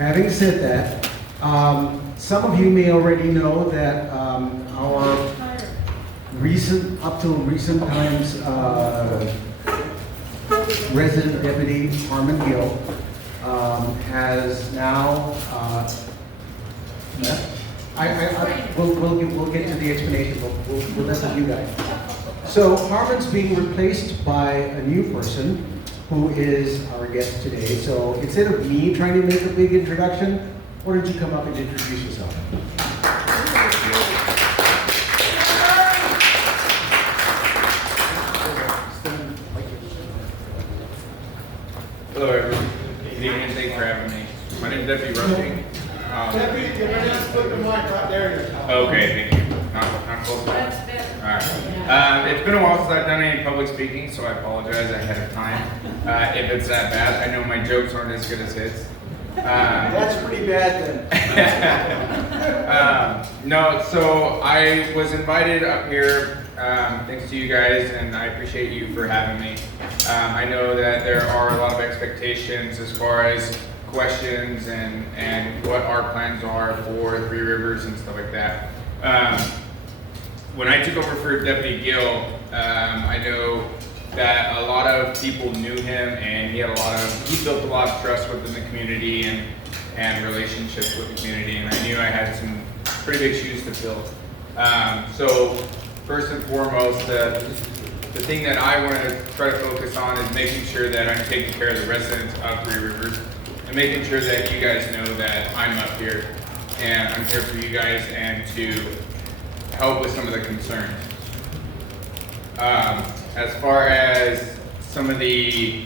Having said that, some of you may already know that our up till recent times, resident deputy Harmon Gill has now. We'll get to the explanation. We'll listen to you guys. So Harmon's being replaced by a new person who is our guest today. So instead of me trying to make a big introduction, why don't you come up and introduce yourself? Hello everyone. Good evening, thanks for having me. My name is Deputy Rushing. Deputy, can I just put the mic right there in your mouth? Okay, thank you. Not close enough. Alright. It's been a while since I've done any public speaking, so I apologize ahead of time. If it's that bad, I know my jokes aren't as good as his. That's pretty bad then. No, so I was invited up here, thanks to you guys, and I appreciate you for having me. I know that there are a lot of expectations as far as questions and what our plans are for Three Rivers and stuff like that. When I took over for Deputy Gill, I know that a lot of people knew him, and he built a lot of trust within the community and relationships with the community, and I knew I had some pretty big shoes to fill. So first and foremost, the thing that I want to try to focus on is making sure that I'm taking care of the residents of Three Rivers and making sure that you guys know that I'm up here and I'm here for you guys and to help with some of the concerns. As far as some of the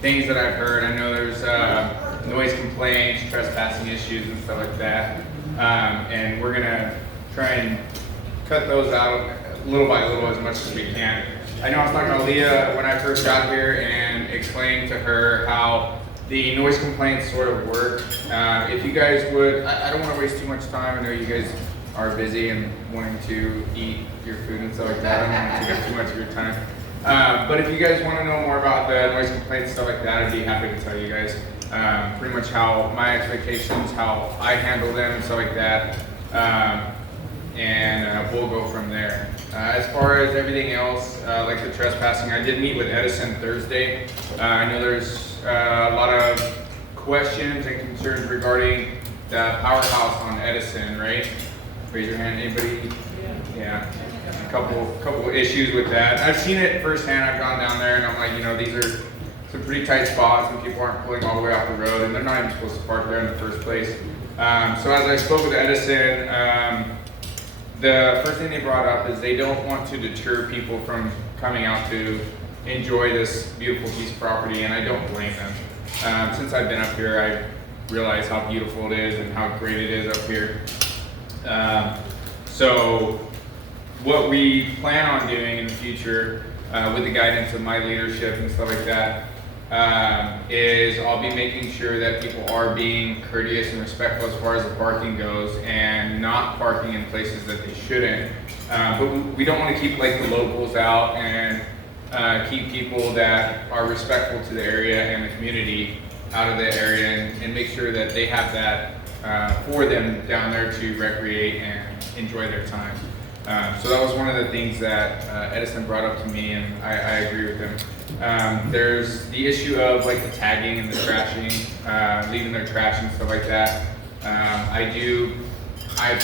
things that I've heard, I know there's noise complaints, trespassing issues and stuff like that. And we're gonna try and cut those out little by little as much as we can. I know I was talking to Leah when I first got here and explained to her how the noise complaints sort of work. If you guys would, I don't want to waste too much time. I know you guys are busy and wanting to eat your food and stuff like that. I don't want to take up too much of your time. But if you guys want to know more about the noise complaints, stuff like that, I'd be happy to tell you guys pretty much how my expectations, how I handle them and stuff like that. And we'll go from there. As far as everything else, like the trespassing, I did meet with Edison Thursday. I know there's a lot of questions and concerns regarding the powerhouse on Edison, right? Raise your hand, anybody? Yeah. A couple issues with that. I've seen it firsthand. I've gone down there and I'm like, these are some pretty tight spots and people aren't pulling all the way off the road and they're not even supposed to park there in the first place. So as I spoke with Edison, the first thing they brought up is they don't want to deter people from coming out to enjoy this beautiful piece of property, and I don't blame them. Since I've been up here, I realize how beautiful it is and how great it is up here. So what we plan on doing in the future with the guidance of my leadership and stuff like that is I'll be making sure that people are being courteous and respectful as far as the parking goes and not parking in places that they shouldn't. But we don't want to keep like the locals out and keep people that are respectful to the area and the community out of the area and make sure that they have that for them down there to recreate and enjoy their time. So that was one of the things that Edison brought up to me, and I agree with him. There's the issue of like the tagging and the trashing, leaving their trash and stuff like that. I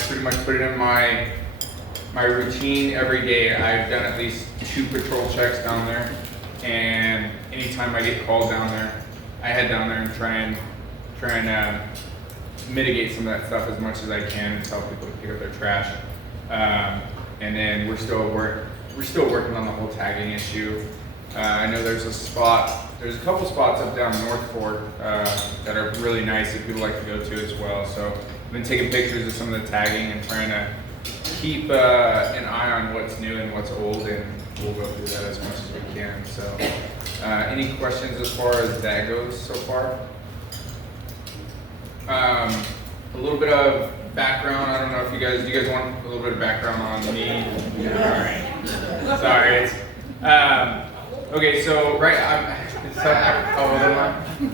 pretty much put it in my routine every day. I've done at least 2 patrol checks down there, and anytime I get called down there, I head down there and try and mitigate some of that stuff as much as I can and tell people to pick up their trash. And then we're still working on the whole tagging issue. I know there's a couple spots up down North Fork that are really nice that people like to go to as well. So I've been taking pictures of some of the tagging and trying to keep an eye on what's new and what's old, and we'll go through that as much as we can. So any questions as far as that goes so far? A little bit of background. I don't know if do you guys want a little bit of background on me? Yeah. All right. Sorry. Okay, so how old am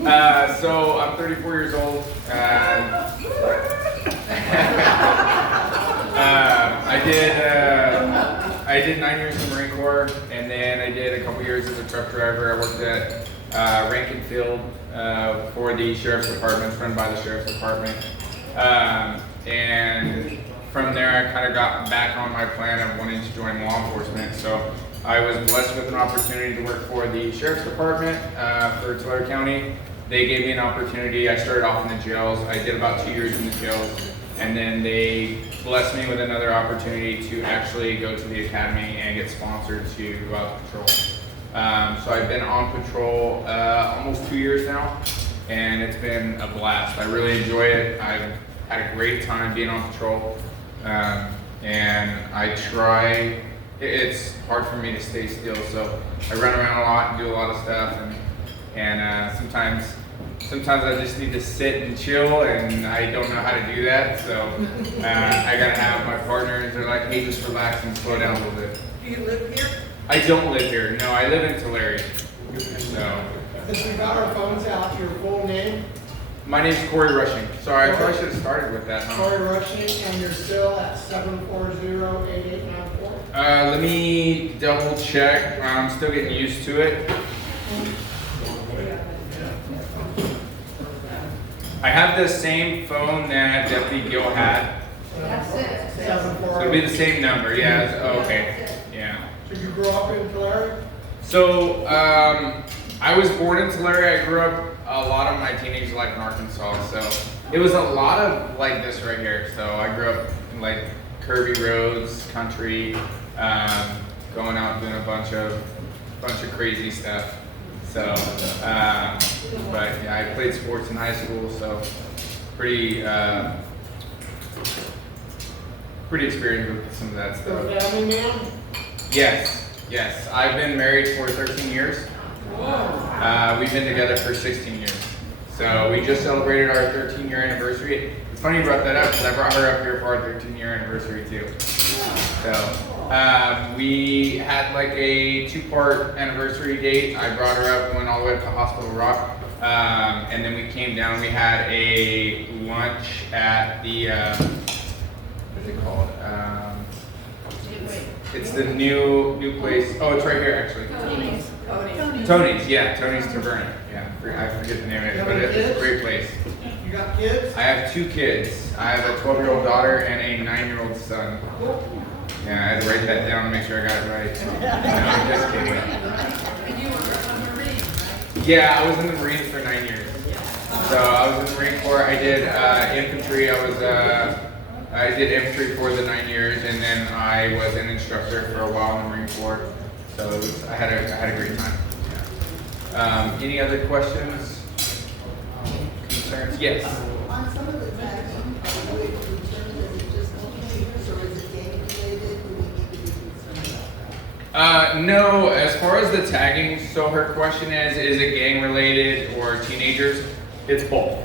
I? So I'm 34 years old, and a truck driver. I worked at Rankin Field for the Sheriff's Department, run by the Sheriff's Department. And from there, I kind of got back on my plan of wanting to join law enforcement. So I was blessed with an opportunity to work for the Sheriff's Department for Tulare County. They gave me an opportunity. I started off in the jails. I did about 2 years in the jails. And then they blessed me with another opportunity to actually go to the academy and get sponsored to go out to patrol. So I've been on patrol almost 2 years now, and it's been a blast. I really enjoy it. I've had a great time being on patrol, and I try. It's hard for me to stay still, so I run around a lot and do a lot of stuff, and sometimes I just need to sit and chill, and I don't know how to do that. So I gotta have my partners. They're like, hey, just relax and slow down a little bit. Do you live here? I don't live here. No, I live in Tulare. So Since we got our phones out, your full name, my name's Cory Rushing. Sorry, I probably should have started with that. Huh? Cory Rushing, and you're still at 740-8894? Let me double check. I'm still getting used to it. I have the same phone that Deputy Gill had. That's it. So it'll be the same number. Yeah. Oh, okay. Yeah. So you grew up in Tulare? So I was born in Tulare. I grew up a lot of my teenage life in Arkansas. So it was a lot of like this right here. So I grew up in like curvy roads, country, going out doing a bunch of crazy stuff. So, but yeah, I played sports in high school, so pretty experienced with some of that You're a stuff. family man? Yes. I've been married for 13 years. We've been together for 16 years. So we just celebrated our 13-year anniversary. It's funny you brought that up because I brought her up here for our 13-year anniversary too. So we had like a 2-part anniversary date. I brought her up, went all the way up to Hospital Rock, and then we came down. We had a lunch at the what is it called? It's the new place. Oh, it's right here actually. Tony's, yeah, Tony's Taverna. Yeah, I forget the name of it, but it's a great place. You got kids? I have 2 kids. I have a 12-year-old daughter and a 9-year-old son. Yeah, I had to write that down to make sure I got it right. No, I'm just kidding. And you were a Marine, right? Yeah, I was in the Marines for 9 years. So I was in the Marine Corps. I did infantry. I did infantry for the 9 years, and then I was an instructor for a while in the Marine Corps. So I had a great time. Yeah. Any other questions? Concerns? Yes. On some of the tags, are we concerned that it's just teenagers, or is it gang related? Do we need to be concerned about that? No, as far as the tagging, so her question is it gang related or teenagers? It's both.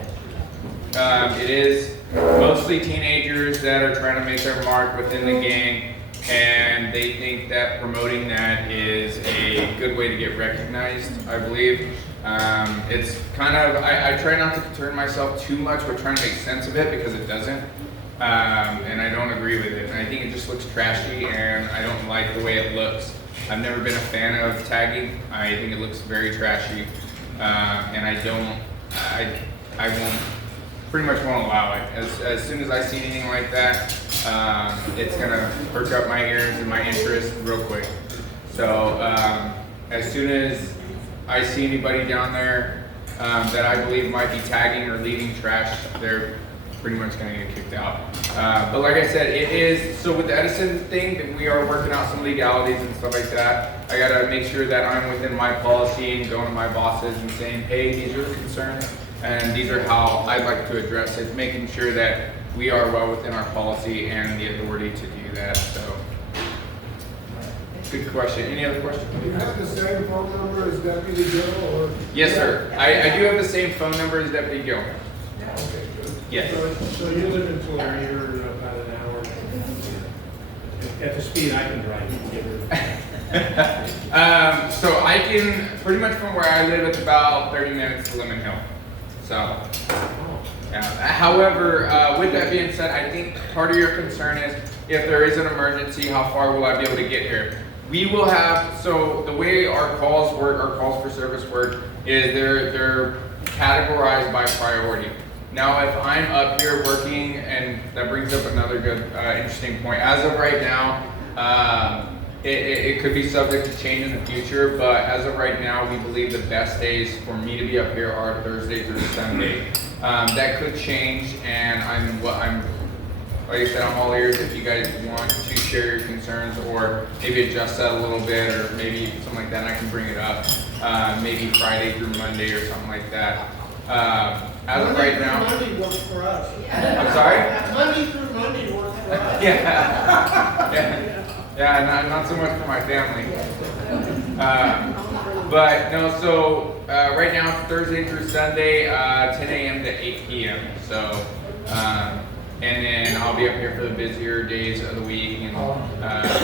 It is mostly teenagers that are trying to make their mark within the gang, and they think that promoting that is a good way to get recognized, I believe. It's kind of, I try not to concern myself too much with trying to make sense of it because it doesn't. And I don't agree with it. And I think it just looks trashy, and I don't like the way it looks. I've never been a fan of tagging. I think it looks very trashy. And I won't, pretty much won't allow it. As soon as I see anything like that, it's gonna perk up my ears and my interest real quick. So as soon as I see anybody down there that I believe might be tagging or leaving trash, they're pretty much gonna get kicked out. But like I said, it is, so with the Edison thing, that we are working out some legalities and stuff like that. I gotta make sure that I'm within my policy and going to my bosses and saying, hey, these are the concerns, and these are how I'd like to address it, making sure that we are well within our policy and the authority to do that, so. Good question. Any other questions? Do you have the same phone number as Deputy Gill, or? Yes, sir. I do have the same phone number as Deputy Gill. Okay, good. Yes. So you live in Tulare, you're about an hour. At the speed I can drive, you can get rid of So I can, pretty much from where I live, it's about 30 minutes to Lemon Hill. So, yeah. However, with that being said, I think part of your concern is if there is an emergency, how far will I be able to get here? We will have, so the way our calls work, our calls for service work, is they're categorized by priority. Now, if I'm up here working, and that brings up another good, interesting point. As of right now, it could be subject to change in the future, but as of right now, we believe the best days for me to be up here are Thursday through Sunday. That could change, and like I said, I'm all ears if you guys want to share your concerns or maybe adjust that a little bit or maybe something like that, and I can bring it up. Maybe Friday through Monday or something like that. As of right now, Monday works for us. I'm sorry? Monday through Monday works for us. Yeah, not so much for my family. But no, so right now it's Thursday through Sunday, 10 a.m. to 8 p.m. So, and then I'll be up here for the busier days of the week and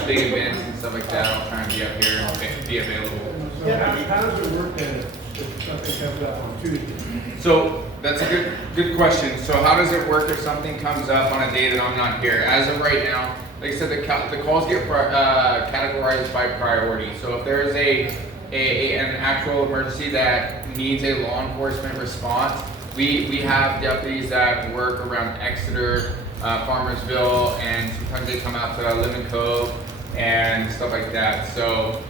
big events and stuff like that. I'll try and be up here and be available. So how does it work then if something comes up on Tuesday? So that's a good question. So how does it work if something comes up on a day that I'm not here? As of right now, like I said, the calls get categorized by priority. So if there is an actual emergency that needs a law enforcement response, we have deputies that work around Exeter, Farmersville, and sometimes they come out to Lemon Cove and stuff like that. So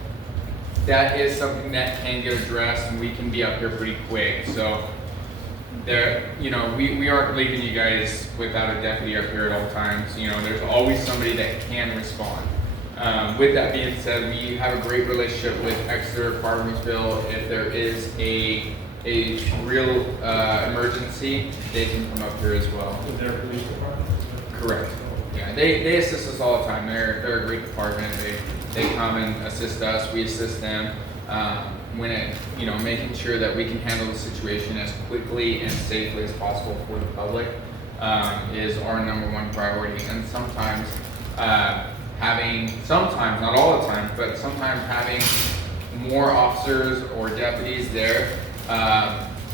that is something that can get addressed, and we can be up here pretty quick. So there, we aren't leaving you guys without a deputy up here at all times. There's always somebody that can respond. With that being said, we have a great relationship with Exeter, Farmersville. If there is a real emergency, they can come up here as well. Is there a police department? Correct. Yeah, they assist us all the time. They're a great department. They come and assist us. We assist them. Making sure that we can handle the situation as quickly and safely as possible for the public is our number one priority. And sometimes not all the time, but sometimes having more officers or deputies there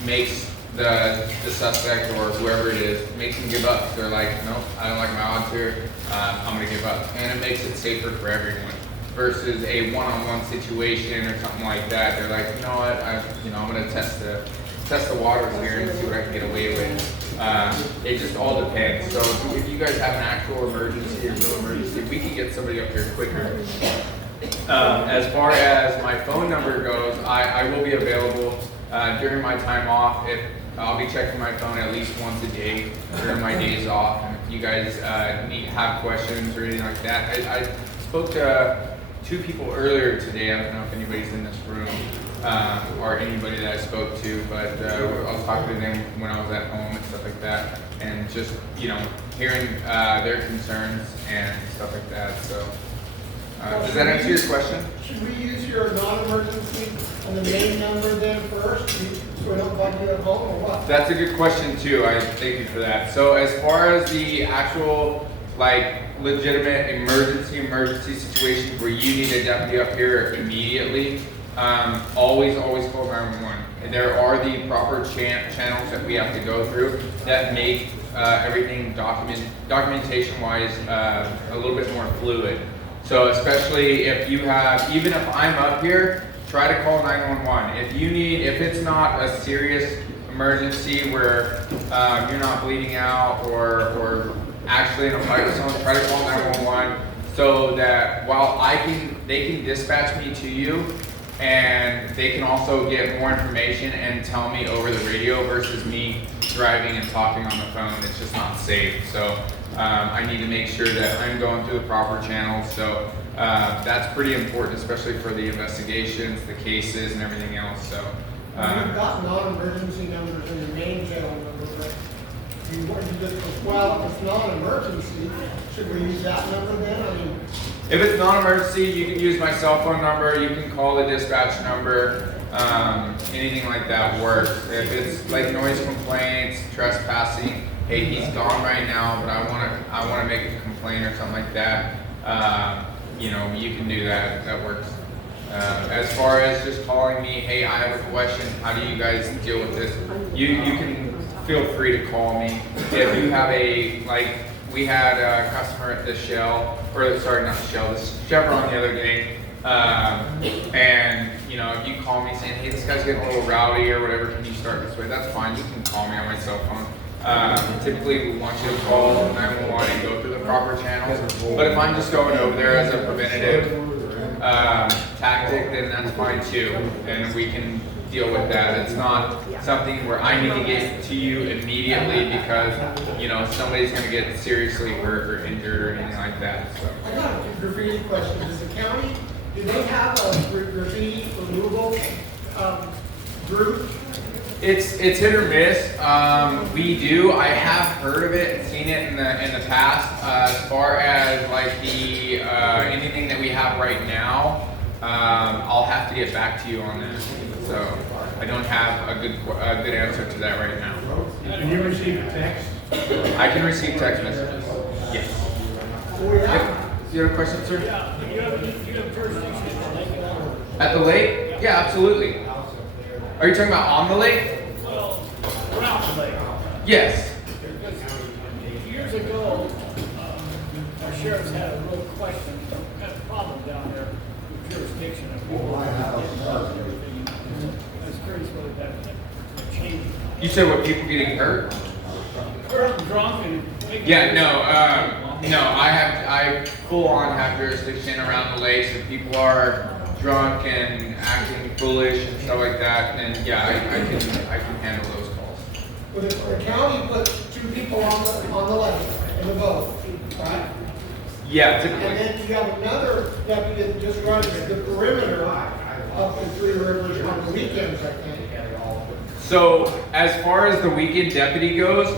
makes the suspect or whoever it is, makes them give up. They're like, nope, I don't like my odds here, I'm gonna give up. And it makes it safer for everyone versus a one-on-one situation or something like that. They're like, you know what, I'm gonna test the waters here and see what I can get away with. It just all depends. So if you guys have an actual emergency, a real emergency, we can get somebody up here quicker. As far as my phone number goes, I will be available during my time off. I'll be checking my phone at least once a day during my days off. And if you guys have questions or anything like that, I spoke to two people earlier today. I don't know if anybody's in this room or anybody that I spoke to, but I was talking to them when I was at home and stuff like that, and just hearing their concerns and stuff like that. So does that answer your question? Should we use your non-emergency and the main number then first, so we don't bug you at home, or what? That's a good question too. I thank you for that. So as far as the actual legitimate emergency situations where you need a deputy up here immediately, always call 911. And there are the proper channels that we have to go through that make everything documentation wise a little bit more fluid. So especially if you have, even if I'm up here, try to call 911. If it's not a serious emergency where you're not bleeding out or actually in a fight with someone, try to call 911 so that while they can dispatch me to you, and they can also get more information and tell me over the radio versus me driving and talking on the phone. It's just not safe. So I need to make sure that I'm going through the proper channels. So that's pretty important, especially for the investigations, the cases, and everything else. So You've got non-emergency numbers in the main channel number, but if it's non-emergency, should we use that number then? If it's non-emergency, you can use my cell phone number. You can call the dispatch number. Anything like that works. If it's like noise complaints, trespassing, hey, he's gone right now, but I want to make a complaint or something like that. You can do that. That works. As far as just calling me, hey, I have a question. How do you guys deal with this? You can feel free to call me. If you have we had a customer at the Shell, the Chevron the other day. And you know, if you call me saying, hey, this guy's getting a little rowdy or whatever, can you start this way? That's fine. You can call me on my cell phone. Typically, we want you to call 911 and go through the proper channels. But if I'm just going over there as a preventative tactic, then that's fine too, and we can deal with that. It's not something where I need to get to you immediately because you know somebody's going to get seriously hurt or injured or anything like that. So. I got a graffiti question. Does the county, do they have a graffiti removal group? It's hit or miss. We do. I have heard of it and seen it in the past. As far as like the anything that we have right now, I'll have to get back to you on that. So I don't have a good answer to that right now. Can you receive text? I can receive text messages. Yes. Oh, yeah. You have a question, sir? Yeah, you have jurisdiction in the lake at all? At the lake? Yeah, absolutely. Are you talking about on the lake? Well, around the lake. Yes. Because years ago, our sheriffs had a real question, had a problem down there with jurisdiction. And people were getting hurt and everything. I was curious whether that changed. You said what, people getting hurt? Hurt and drunk and. Yeah, no, I full on have jurisdiction around the lakes. If people are drunk and acting foolish and stuff like that, then yeah, I can handle those calls. Well, the county put 2 people on the lake in the boat, right? Yeah, And typically. then you have another deputy that just runs the perimeter up in Three Rivers on the weekends, I think. So as far as the weekend deputy goes,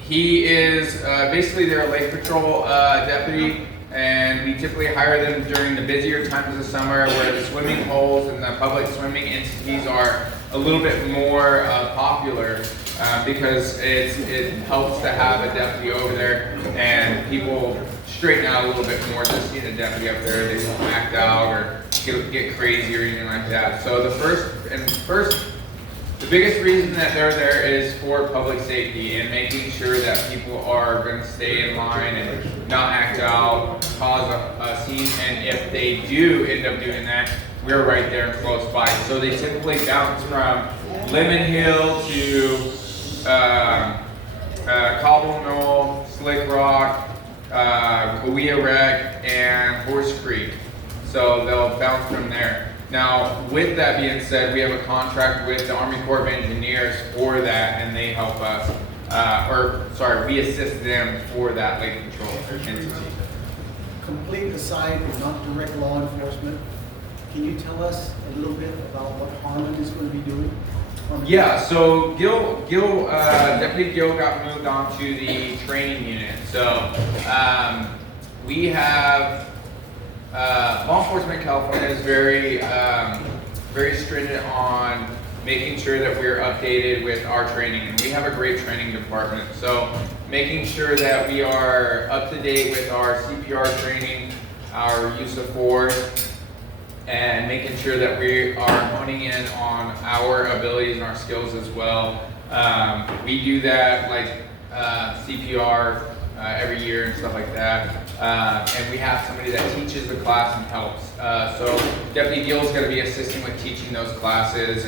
he is basically they're a lake patrol deputy, and we typically hire them during the busier times of the summer where the swimming holes and the public swimming entities are a little bit more popular because it helps to have a deputy over there and people straighten out a little bit more just seeing a deputy up there. They won't act out or get crazy or anything like that. So the biggest reason that they're there is for public safety and making sure that people are going to stay in line and not act out, cause a scene, and if they do end up doing that, we're right there close by. So they typically bounce from Lemon Hill to Cobble Knoll, Slick Rock, Cahuilla Wreck, and Horse Creek. So they'll bounce from there. Now, with that being said, we have a contract with the Army Corps of Engineers for that, and they help us, we assist them for that lake control entity. Complete aside, not direct law enforcement, can you tell us a little bit about what Harmon is going to be doing? Yeah, so Deputy Gill got moved on to the training unit. So we have law enforcement in California is very stringent on making sure that we're updated with our training. And we have a great training department. So making sure that we are up to date with our CPR training, our use of force, and making sure that we are honing in on our abilities and our skills as well. We do that like CPR every year and stuff like that. And we have somebody that teaches the class and helps. So Deputy Gill is going to be assisting with teaching those classes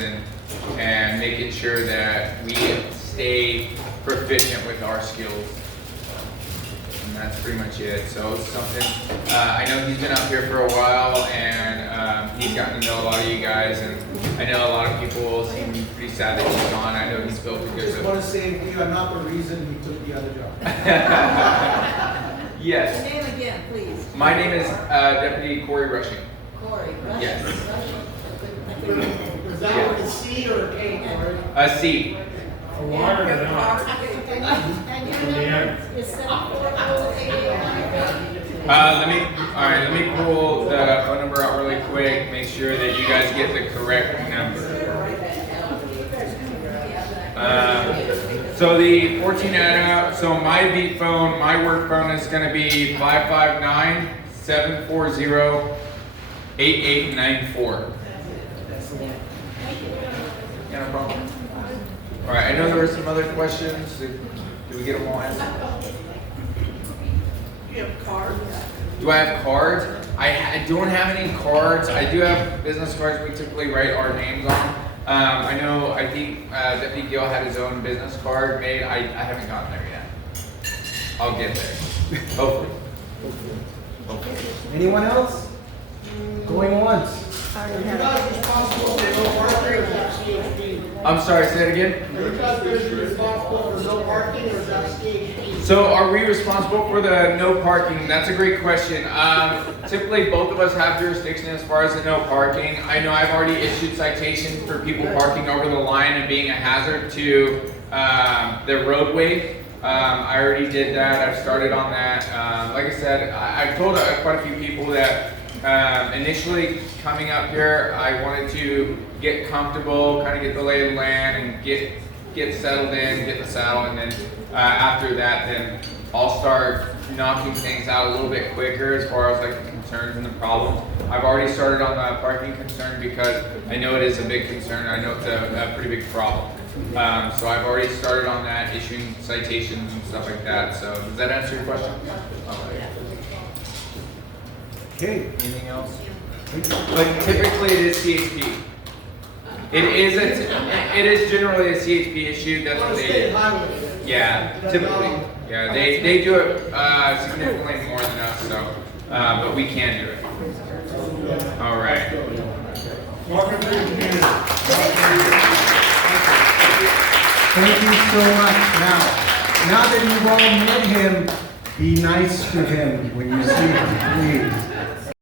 and making sure that we stay proficient with our skills. And that's pretty much it. So it's something, I know he's been up here for a while and he's gotten to know a lot of you guys, and I know a lot of people seem pretty sad that he's gone. I know he's built a I good just want to say you are not the reason he took the other job. Yes. Your name again, please. My name is Deputy Cory Rushing. Corey, Russian. Yes. Is that with a C or a K, Cory? A C. A water and an R. And your number is 74088. Let me pull the phone number out really quick, make sure that you guys get the correct number. So the 14 so my beat phone, my work phone is going to be 559-740-8894. Yeah, no problem. All right, I know there were some other questions. Did we get them all answered? You have cards? Do I have cards? I don't have any cards. I do have business cards we typically write our names on. I think Deputy Gill had his own business card made. I haven't gotten there yet. I'll get there. Hopefully. Anyone else? Going once? Are you guys responsible for no parking or is that CHP? I'm sorry, say that again? Are you guys going to be responsible for no parking or is that CHP? So are we responsible for the no parking? That's a great question. Typically, both of us have jurisdiction as far as the no parking. I know I've already issued citations for people parking over the line and being a hazard to the roadway. I already did that. I've started on that. Like I said, I've told quite a few people that initially coming up here, I wanted to get comfortable, kind of get the lay of the land and get settled in, get the saddle, and then after that, then I'll start knocking things out a little bit quicker as far as like the concerns and the problems. I've already started on the parking concern because I know it is a big concern. I know it's a pretty big problem. So I've already started on that, issuing citations and stuff like that. So does that answer your question? Okay. Anything else? But typically it is CHP. It is generally a CHP issue. That's what they State do. highway. Yeah, typically. Yeah, they do it significantly more than us, so but we can do it. All right. Welcome to the community. Thank you so much. Now that you've all met him, be nice to him when you see him, please.